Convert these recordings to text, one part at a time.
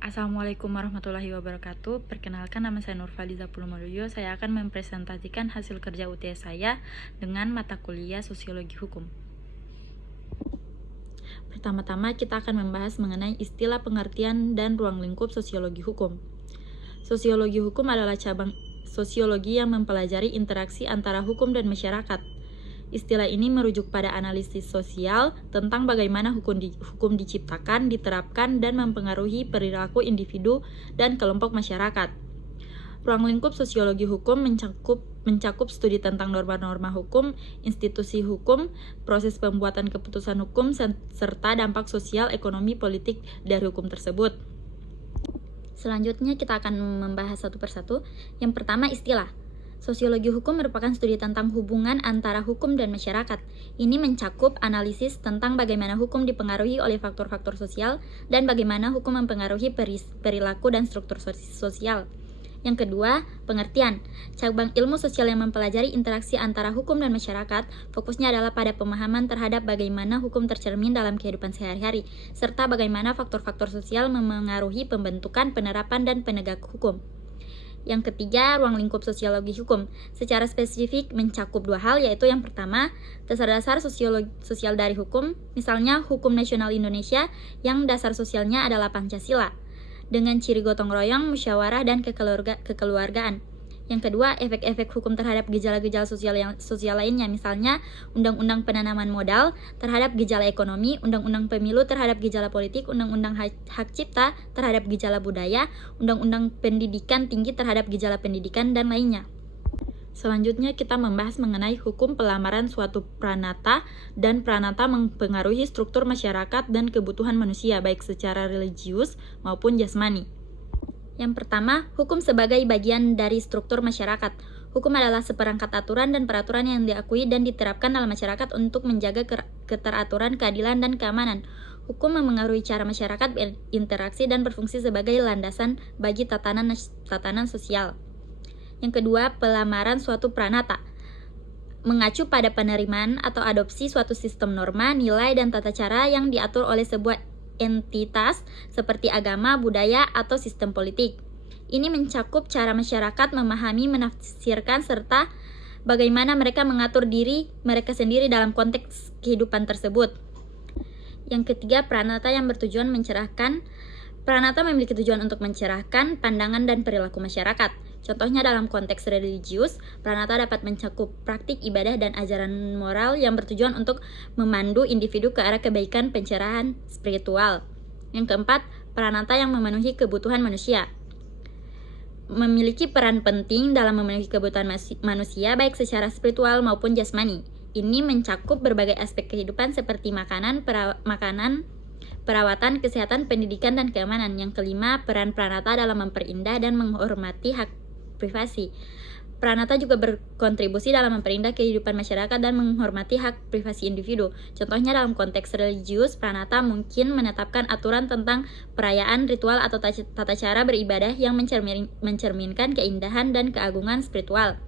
Assalamualaikum warahmatullahi wabarakatuh. Perkenalkan, nama saya Nurfaliza Pulumaluyo. Saya akan mempresentasikan hasil kerja UTS saya dengan mata kuliah Sosiologi Hukum. Pertama-tama kita akan membahas mengenai istilah, pengertian, dan ruang lingkup sosiologi hukum. Sosiologi hukum adalah cabang sosiologi yang mempelajari interaksi antara hukum dan masyarakat. Istilah ini merujuk pada analisis sosial tentang bagaimana hukum diciptakan, diterapkan, dan mempengaruhi perilaku individu dan kelompok masyarakat. Ruang lingkup sosiologi hukum mencakup studi tentang norma-norma hukum, institusi hukum, proses pembuatan keputusan hukum, serta dampak sosial, ekonomi, politik dari hukum tersebut. Selanjutnya kita akan membahas satu persatu. Yang pertama, istilah. Sosiologi hukum merupakan studi tentang hubungan antara hukum dan masyarakat. Ini mencakup analisis tentang bagaimana hukum dipengaruhi oleh faktor-faktor sosial dan bagaimana hukum mempengaruhi perilaku dan struktur sosial. Yang kedua, pengertian. Cabang ilmu sosial yang mempelajari interaksi antara hukum dan masyarakat, fokusnya adalah pada pemahaman terhadap bagaimana hukum tercermin dalam kehidupan sehari-hari, serta bagaimana faktor-faktor sosial memengaruhi pembentukan, penerapan, dan penegak hukum. Yang ketiga, ruang lingkup sosiologi hukum. Secara spesifik mencakup dua hal, yaitu yang pertama, dasar-dasar sosial dari hukum, misalnya hukum nasional Indonesia yang dasar sosialnya adalah Pancasila, dengan ciri gotong royong, musyawarah, dan kekeluargaan. Yang kedua, efek-efek hukum terhadap gejala-gejala sosial lainnya, misalnya Undang-Undang Penanaman Modal terhadap gejala ekonomi, Undang-Undang Pemilu terhadap gejala politik, Undang-Undang Hak Cipta terhadap gejala budaya, Undang-Undang Pendidikan Tinggi terhadap gejala pendidikan, dan lainnya. Selanjutnya kita membahas mengenai hukum pelamaran suatu pranata, dan pranata mempengaruhi struktur masyarakat dan kebutuhan manusia baik secara religius maupun jasmani. Yang pertama, hukum sebagai bagian dari struktur masyarakat. Hukum adalah seperangkat aturan dan peraturan yang diakui dan diterapkan dalam masyarakat untuk menjaga keteraturan, keadilan, dan keamanan. Hukum memengaruhi cara masyarakat berinteraksi dan berfungsi sebagai landasan bagi tatanan sosial. Yang kedua, pelamaran suatu pranata. Mengacu pada penerimaan atau adopsi suatu sistem norma, nilai, dan tata cara yang diatur oleh sebuah entitas seperti agama, budaya, atau sistem politik. Ini mencakup cara masyarakat memahami, menafsirkan, serta bagaimana mereka mengatur diri mereka sendiri dalam konteks kehidupan tersebut. Yang ketiga, pranata yang bertujuan mencerahkan. Pranata memiliki tujuan untuk mencerahkan pandangan dan perilaku masyarakat. Contohnya dalam konteks religius, pranata dapat mencakup praktik ibadah dan ajaran moral yang bertujuan untuk memandu individu ke arah kebaikan pencerahan spiritual. Yang keempat, pranata yang memenuhi kebutuhan manusia. Memiliki peran penting dalam memenuhi kebutuhan manusia baik secara spiritual maupun jasmani. Ini mencakup berbagai aspek kehidupan seperti makanan, perawatan, kesehatan, pendidikan, dan keamanan. Yang kelima, peran pranata dalam memperindah dan menghormati hak privasi. Pranata juga berkontribusi dalam memperindah kehidupan masyarakat dan menghormati hak privasi individu. Contohnya dalam konteks religius, pranata mungkin menetapkan aturan tentang perayaan, ritual, atau tata cara beribadah yang mencerminkan keindahan dan keagungan spiritual.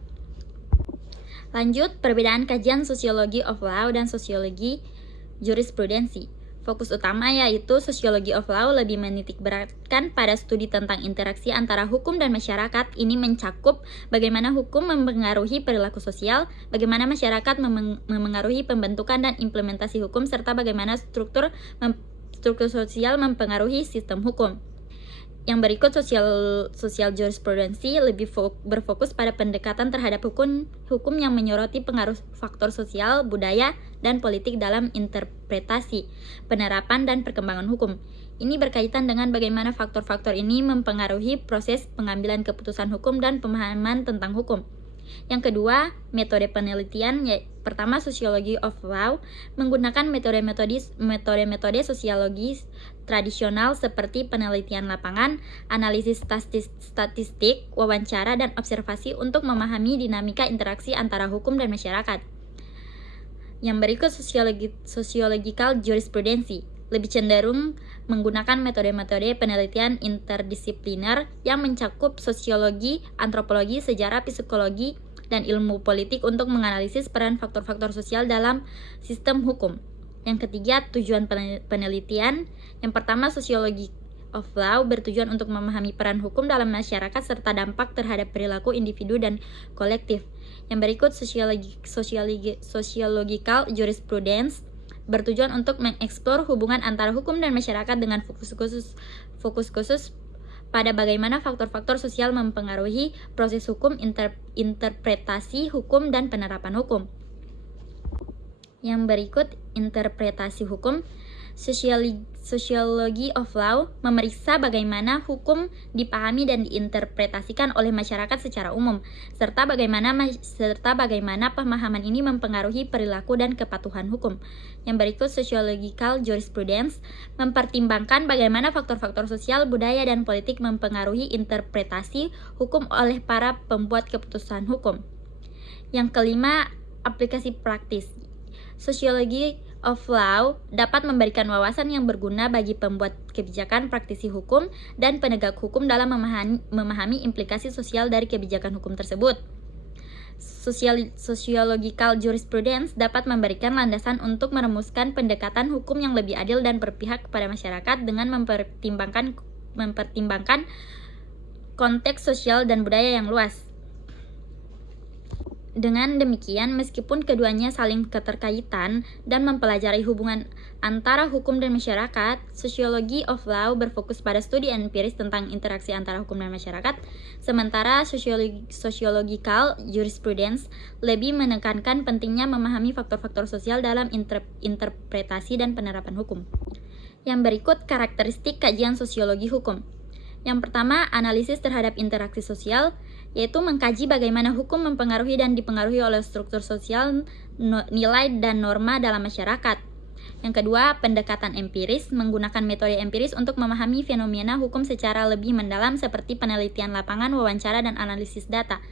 Lanjut, perbedaan kajian sosiologi of law dan sosiologi jurisprudensi. Fokus utama yaitu Sociology of Law lebih menitikberatkan pada studi tentang interaksi antara hukum dan masyarakat. Ini mencakup bagaimana hukum mempengaruhi perilaku sosial, bagaimana masyarakat memengaruhi pembentukan dan implementasi hukum, serta bagaimana struktur sosial mempengaruhi sistem hukum. Yang berikut, sosial jurisprudensi lebih berfokus pada pendekatan terhadap hukum yang menyoroti pengaruh faktor sosial, budaya, dan politik dalam interpretasi, penerapan, dan perkembangan hukum. Ini berkaitan dengan bagaimana faktor-faktor ini mempengaruhi proses pengambilan keputusan hukum dan pemahaman tentang hukum. Yang kedua, metode penelitian. Pertama, Sociology of Law menggunakan metode sosiologis tradisional seperti penelitian lapangan, analisis statistik, wawancara, dan observasi untuk memahami dinamika interaksi antara hukum dan masyarakat. Yang berikut, Sociological Jurisprudency lebih cenderung menggunakan metode-metode penelitian interdisipliner yang mencakup sosiologi, antropologi, sejarah, psikologi, dan ilmu politik untuk menganalisis peran faktor-faktor sosial dalam sistem hukum. Yang ketiga, tujuan penelitian. Yang pertama, of Law bertujuan untuk memahami peran hukum dalam masyarakat serta dampak terhadap perilaku individu dan kolektif. Yang berikut Sociological Jurisprudence bertujuan untuk mengeksplor hubungan antara hukum dan masyarakat dengan fokus khusus pada bagaimana faktor-faktor sosial mempengaruhi proses hukum, interpretasi hukum, dan penerapan hukum. Yang berikut interpretasi hukum. Sociology of Law memeriksa bagaimana hukum dipahami dan diinterpretasikan oleh masyarakat secara umum, serta bagaimana pemahaman ini mempengaruhi perilaku dan kepatuhan hukum. Yang berikut Sociological Jurisprudence mempertimbangkan bagaimana faktor-faktor sosial, budaya, dan politik mempengaruhi interpretasi hukum oleh para pembuat keputusan hukum. Yang kelima, aplikasi praktis. Sociology of Law dapat memberikan wawasan yang berguna bagi pembuat kebijakan, praktisi hukum, dan penegak hukum dalam memahami implikasi sosial dari kebijakan hukum tersebut. Sociological Jurisprudence dapat memberikan landasan untuk merumuskan pendekatan hukum yang lebih adil dan berpihak kepada masyarakat dengan mempertimbangkan konteks sosial dan budaya yang luas. Dengan demikian, meskipun keduanya saling keterkaitan dan mempelajari hubungan antara hukum dan masyarakat, Sociology of Law berfokus pada studi empiris tentang interaksi antara hukum dan masyarakat, sementara Sociological Jurisprudence lebih menekankan pentingnya memahami faktor-faktor sosial dalam interpretasi dan penerapan hukum. Yang berikut karakteristik kajian sosiologi hukum. Yang pertama, analisis terhadap interaksi sosial, yaitu mengkaji bagaimana hukum mempengaruhi dan dipengaruhi oleh struktur sosial, nilai, dan norma dalam masyarakat. Yang kedua, pendekatan empiris, menggunakan metode empiris untuk memahami fenomena hukum secara lebih mendalam seperti penelitian lapangan, wawancara, dan analisis data.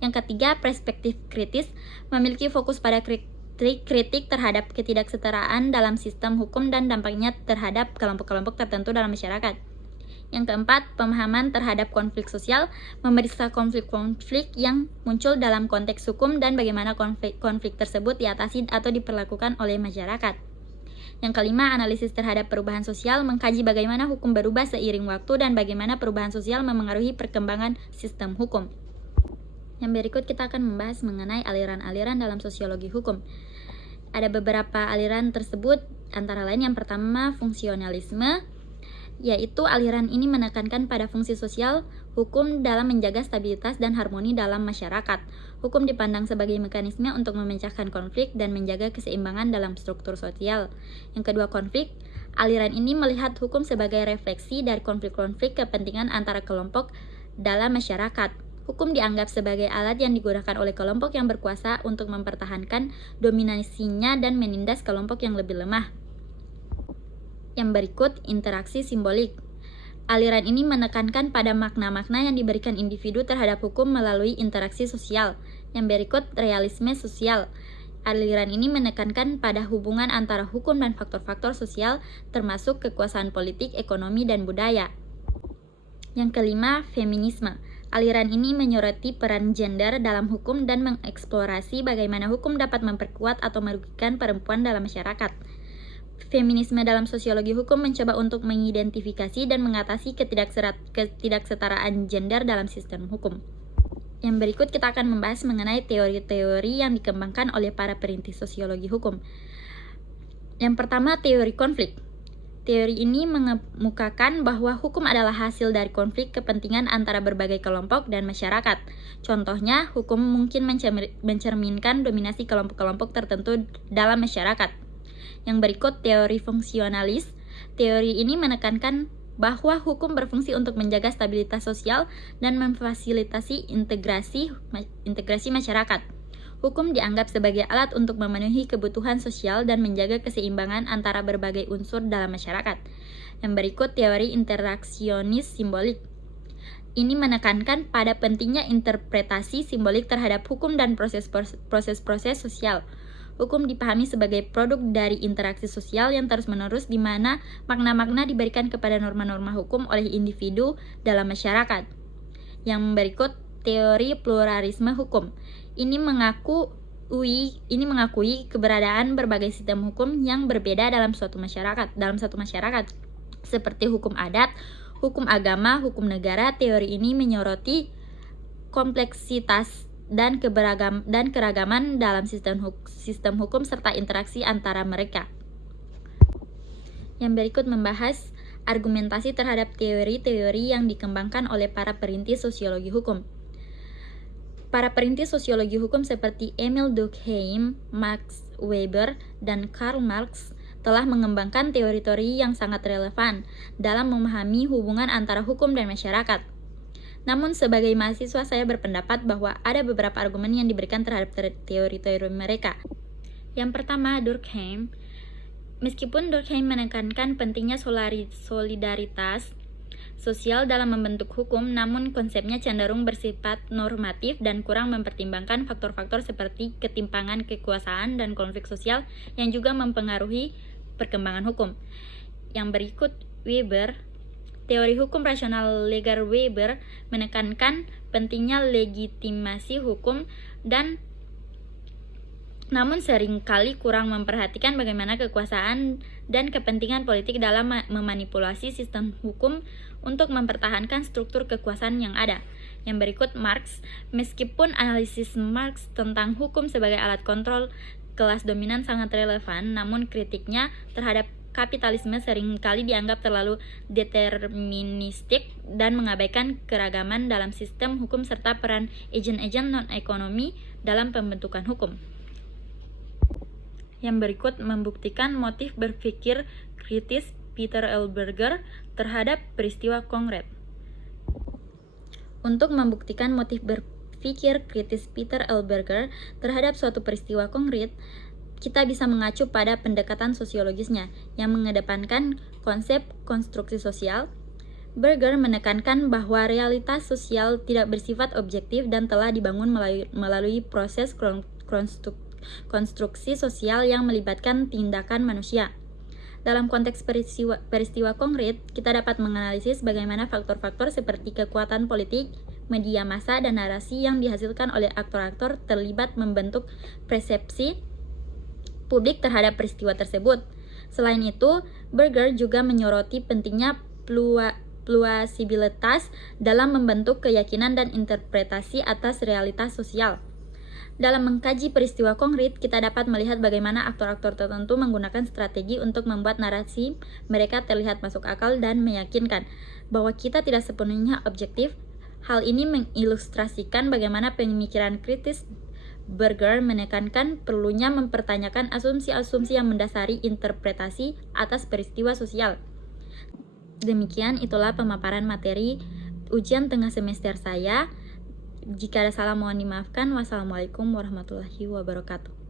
Yang ketiga, perspektif kritis, memiliki fokus pada kritik terhadap ketidaksetaraan dalam sistem hukum dan dampaknya terhadap kelompok-kelompok tertentu dalam masyarakat. Yang keempat, pemahaman terhadap konflik sosial, memeriksa konflik-konflik yang muncul dalam konteks hukum dan bagaimana konflik tersebut diatasi atau diperlakukan oleh masyarakat. Yang kelima, analisis terhadap perubahan sosial, mengkaji bagaimana hukum berubah seiring waktu dan bagaimana perubahan sosial memengaruhi perkembangan sistem hukum. Yang berikut kita akan membahas mengenai aliran-aliran dalam sosiologi hukum. Ada beberapa aliran tersebut, antara lain yang pertama fungsionalisme, yaitu aliran ini menekankan pada fungsi sosial hukum dalam menjaga stabilitas dan harmoni dalam masyarakat. Hukum dipandang sebagai mekanisme untuk memecahkan konflik dan menjaga keseimbangan dalam struktur sosial. Yang kedua, konflik. Aliran ini melihat hukum sebagai refleksi dari konflik-konflik kepentingan antara kelompok dalam masyarakat. Hukum dianggap sebagai alat yang digunakan oleh kelompok yang berkuasa untuk mempertahankan dominasinya dan menindas kelompok yang lebih lemah. Yang berikut, interaksi simbolik. Aliran ini menekankan pada makna-makna yang diberikan individu terhadap hukum melalui interaksi sosial. Yang berikut, realisme sosial. Aliran ini menekankan pada hubungan antara hukum dan faktor-faktor sosial, termasuk kekuasaan politik, ekonomi, dan budaya. Yang kelima, feminisme. Aliran ini menyoroti peran gender dalam hukum dan mengeksplorasi bagaimana hukum dapat memperkuat atau merugikan perempuan dalam masyarakat. Feminisme dalam sosiologi hukum mencoba untuk mengidentifikasi dan mengatasi ketidaksetaraan gender dalam sistem hukum. Yang berikut kita akan membahas mengenai teori-teori yang dikembangkan oleh para perintis sosiologi hukum. Yang pertama, teori konflik. Teori ini mengemukakan bahwa hukum adalah hasil dari konflik kepentingan antara berbagai kelompok dan masyarakat. Contohnya, hukum mungkin mencerminkan dominasi kelompok-kelompok tertentu dalam masyarakat. Yang berikut, teori fungsionalis. Teori ini menekankan bahwa hukum berfungsi untuk menjaga stabilitas sosial dan memfasilitasi integrasi masyarakat. Hukum dianggap sebagai alat untuk memenuhi kebutuhan sosial dan menjaga keseimbangan antara berbagai unsur dalam masyarakat. Yang berikut, teori interaksionis simbolik. Ini menekankan pada pentingnya interpretasi simbolik terhadap hukum dan proses-proses sosial. Hukum dipahami sebagai produk dari interaksi sosial yang terus-menerus di mana makna-makna diberikan kepada norma-norma hukum oleh individu dalam masyarakat. Yang berikut, teori pluralisme hukum. Ini mengakui keberadaan berbagai sistem hukum yang berbeda dalam satu masyarakat, seperti hukum adat, hukum agama, hukum negara. Teori ini menyoroti kompleksitas dan keragaman dalam sistem hukum serta interaksi antara mereka. Yang berikut membahas argumentasi terhadap teori-teori yang dikembangkan oleh para perintis sosiologi hukum. Para perintis sosiologi hukum seperti Emil Durkheim, Max Weber, dan Karl Marx telah mengembangkan teori-teori yang sangat relevan dalam memahami hubungan antara hukum dan masyarakat. Namun sebagai mahasiswa saya berpendapat bahwa ada beberapa argumen yang diberikan terhadap teori-teori mereka. Yang pertama, Durkheim. Meskipun Durkheim menekankan pentingnya solidaritas sosial dalam membentuk hukum, namun konsepnya cenderung bersifat normatif dan kurang mempertimbangkan faktor-faktor seperti ketimpangan kekuasaan dan konflik sosial yang juga mempengaruhi perkembangan hukum. Yang berikut, Weber. Teori hukum rasional Legar Weber menekankan pentingnya legitimasi hukum namun seringkali kurang memperhatikan bagaimana kekuasaan dan kepentingan politik dalam memanipulasi sistem hukum untuk mempertahankan struktur kekuasaan yang ada. Yang berikut, Marx. Meskipun analisis Marx tentang hukum sebagai alat kontrol kelas dominan sangat relevan, namun kritiknya terhadap kapitalisme seringkali dianggap terlalu deterministik dan mengabaikan keragaman dalam sistem hukum serta peran agen-agen non-ekonomi dalam pembentukan hukum. Yang berikut membuktikan motif berpikir kritis Peter L. Berger terhadap peristiwa konkret. Untuk membuktikan motif berpikir kritis Peter L. Berger terhadap suatu peristiwa konkret, kita bisa mengacu pada pendekatan sosiologisnya yang mengedepankan konsep konstruksi sosial. Berger menekankan bahwa realitas sosial tidak bersifat objektif dan telah dibangun melalui proses konstruksi sosial yang melibatkan tindakan manusia. Dalam konteks peristiwa konkret, kita dapat menganalisis bagaimana faktor-faktor seperti kekuatan politik, media massa, dan narasi yang dihasilkan oleh aktor-aktor terlibat membentuk persepsi publik terhadap peristiwa tersebut. Selain itu, Berger juga menyoroti pentingnya plausibilitas dalam membentuk keyakinan dan interpretasi atas realitas sosial. Dalam mengkaji peristiwa konkret, kita dapat melihat bagaimana aktor-aktor tertentu menggunakan strategi untuk membuat narasi mereka terlihat masuk akal dan meyakinkan bahwa kita tidak sepenuhnya objektif. Hal ini mengilustrasikan bagaimana pemikiran kritis Berger menekankan perlunya mempertanyakan asumsi-asumsi yang mendasari interpretasi atas peristiwa sosial. Demikian, itulah pemaparan materi ujian tengah semester saya. Jika ada salah mohon dimaafkan. Wassalamualaikum warahmatullahi wabarakatuh.